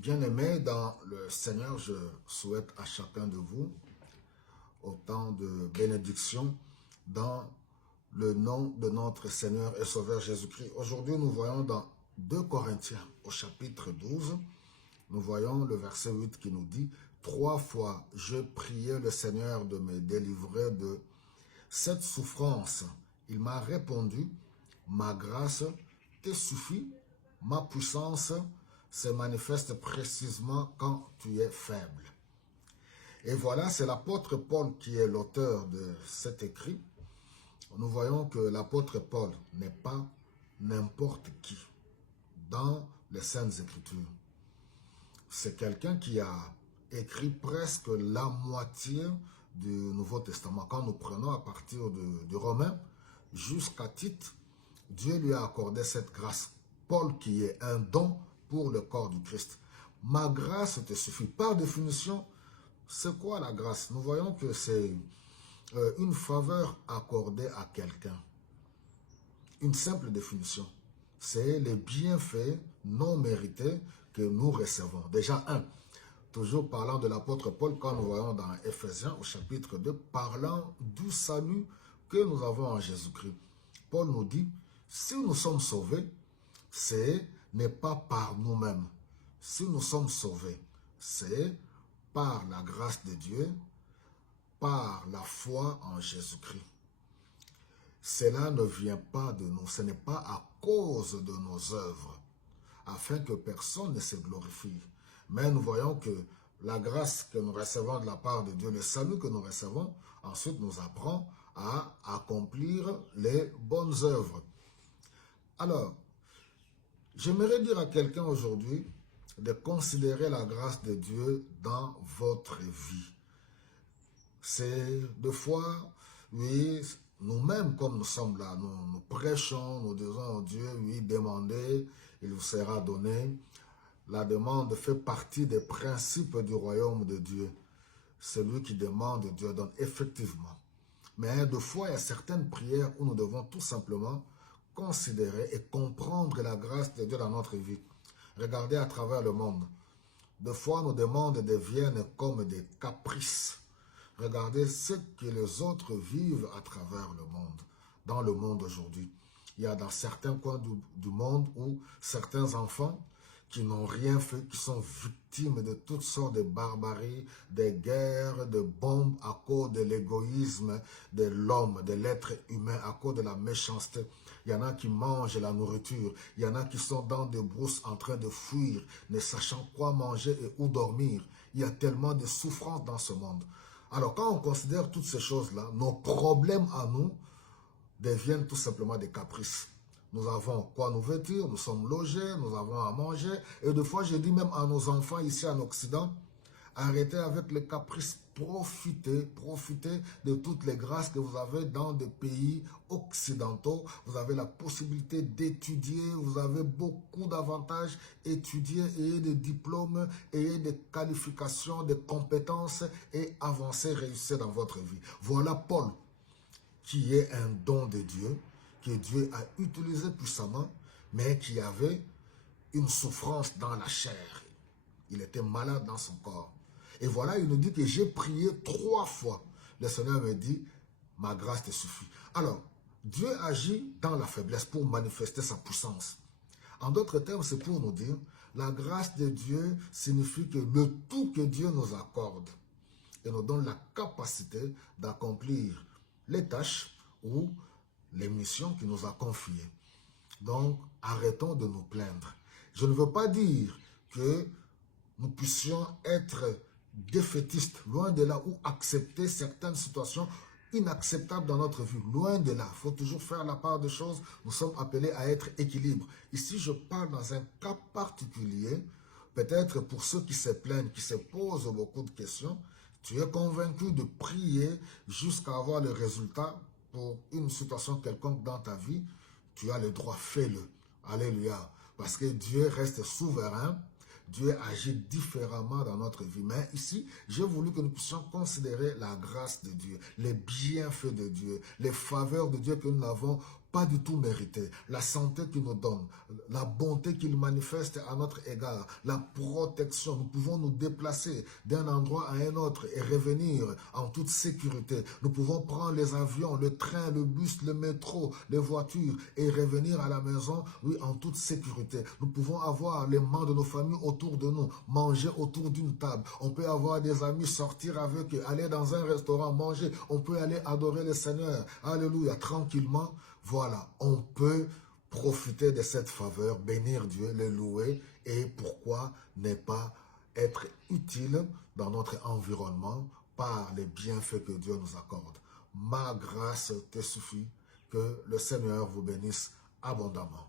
Bien-aimés dans le Seigneur, je souhaite à chacun de vous autant de bénédictions dans le nom de notre Seigneur et Sauveur Jésus-Christ. Aujourd'hui, nous voyons dans 2 Corinthiens au chapitre 12, nous voyons le verset 8 qui nous dit « 3 fois, je priais le Seigneur de me délivrer de cette souffrance. Il m'a répondu, ma grâce te suffit, ma puissance se manifeste précisément quand tu es faible. » Et voilà, c'est l'apôtre Paul qui est l'auteur de cet écrit. Nous voyons que l'apôtre Paul n'est pas n'importe qui dans les Saintes Écritures. C'est quelqu'un qui a écrit presque la moitié du Nouveau Testament. Quand nous prenons à partir de Romains jusqu'à Tite, Dieu lui a accordé cette grâce. Paul qui est un don pour le corps du Christ. Ma grâce te suffit. Par définition, c'est quoi la grâce? Nous voyons que c'est une faveur accordée à quelqu'un. Une simple définition. C'est les bienfaits non mérités que nous recevons. Déjà, toujours parlant de l'apôtre Paul, quand nous voyons dans Éphésiens au chapitre 2, parlant du salut que nous avons en Jésus-Christ. Paul nous dit, si nous sommes sauvés, ce n'est pas par nous-mêmes. Si nous sommes sauvés, c'est par la grâce de Dieu, par la foi en Jésus-Christ. Cela ne vient pas de nous, ce n'est pas à cause de nos œuvres, afin que personne ne se glorifie. Mais nous voyons que la grâce que nous recevons de la part de Dieu, le salut que nous recevons, ensuite nous apprend à accomplir les bonnes œuvres. Alors, j'aimerais dire à quelqu'un aujourd'hui de considérer la grâce de Dieu dans votre vie. C'est deux fois, oui, nous-mêmes, comme nous sommes là, nous prêchons, nous disons au Dieu, oui, demandez, il vous sera donné. La demande fait partie des principes du royaume de Dieu. Celui qui demande, Dieu donne effectivement. Mais deux fois, il y a certaines prières où nous devons tout simplement considérer et comprendre la grâce de Dieu dans notre vie. Regardez à travers le monde. Deux fois, nos demandes deviennent comme des caprices. Regardez ce que les autres vivent à travers le monde, dans le monde aujourd'hui. Il y a dans certains coins du monde où certains enfants qui n'ont rien fait, qui sont victimes de toutes sortes de barbaries, de guerres, de bombes à cause de l'égoïsme de l'homme, de l'être humain, à cause de la méchanceté. Il y en a qui mangent la nourriture, il y en a qui sont dans des brousses en train de fuir, ne sachant quoi manger et où dormir. Il y a tellement de souffrances dans ce monde. Alors quand on considère toutes ces choses-là, nos problèmes à nous deviennent tout simplement des caprices. Nous avons quoi nous vêtir, nous sommes logés, nous avons à manger. Et des fois, je dis même à nos enfants ici en Occident, arrêtez avec les caprices, profitez de toutes les grâces que vous avez dans des pays occidentaux. Vous avez la possibilité d'étudier, vous avez beaucoup d'avantages, étudier, ayez des diplômes, ayez des qualifications, des compétences et avancez, réussir dans votre vie. Voilà Paul, qui est un don de Dieu, que Dieu a utilisé puissamment, mais qui avait une souffrance dans la chair. Il était malade dans son corps. Et voilà, il nous dit que j'ai prié 3 fois. Le Seigneur me dit, ma grâce te suffit. Alors, Dieu agit dans la faiblesse pour manifester sa puissance. En d'autres termes, c'est pour nous dire, la grâce de Dieu signifie que le tout que Dieu nous accorde et nous donne la capacité d'accomplir les tâches ou les missions qu'il nous a confiées. Donc, arrêtons de nous plaindre. Je ne veux pas dire que nous puissions être défaitistes, loin de là, ou accepter certaines situations inacceptables dans notre vie. Loin de là, il faut toujours faire la part des choses. Nous sommes appelés à être équilibre. Ici, je parle dans un cas particulier, peut-être pour ceux qui se plaignent, qui se posent beaucoup de questions. Tu es convaincu de prier jusqu'à avoir le résultat pour une situation quelconque dans ta vie, tu as le droit, fais-le. Alléluia. Parce que Dieu reste souverain, Dieu agit différemment dans notre vie. Mais ici, j'ai voulu que nous puissions considérer la grâce de Dieu, les bienfaits de Dieu, les faveurs de Dieu que nous n'avons pas du tout mérité, la santé qu'il nous donne, la bonté qu'il manifeste à notre égard, la protection. Nous pouvons nous déplacer d'un endroit à un autre et revenir en toute sécurité. Nous pouvons prendre les avions, le train, le bus, le métro, les voitures et revenir à la maison, oui, en toute sécurité. Nous pouvons avoir les membres de nos familles autour de nous, manger autour d'une table. On peut avoir des amis, sortir avec eux, aller dans un restaurant, manger. On peut aller adorer le Seigneur. Alléluia, tranquillement. Voilà, on peut profiter de cette faveur, bénir Dieu, le louer et pourquoi ne pas être utile dans notre environnement par les bienfaits que Dieu nous accorde. Ma grâce te suffit, que le Seigneur vous bénisse abondamment.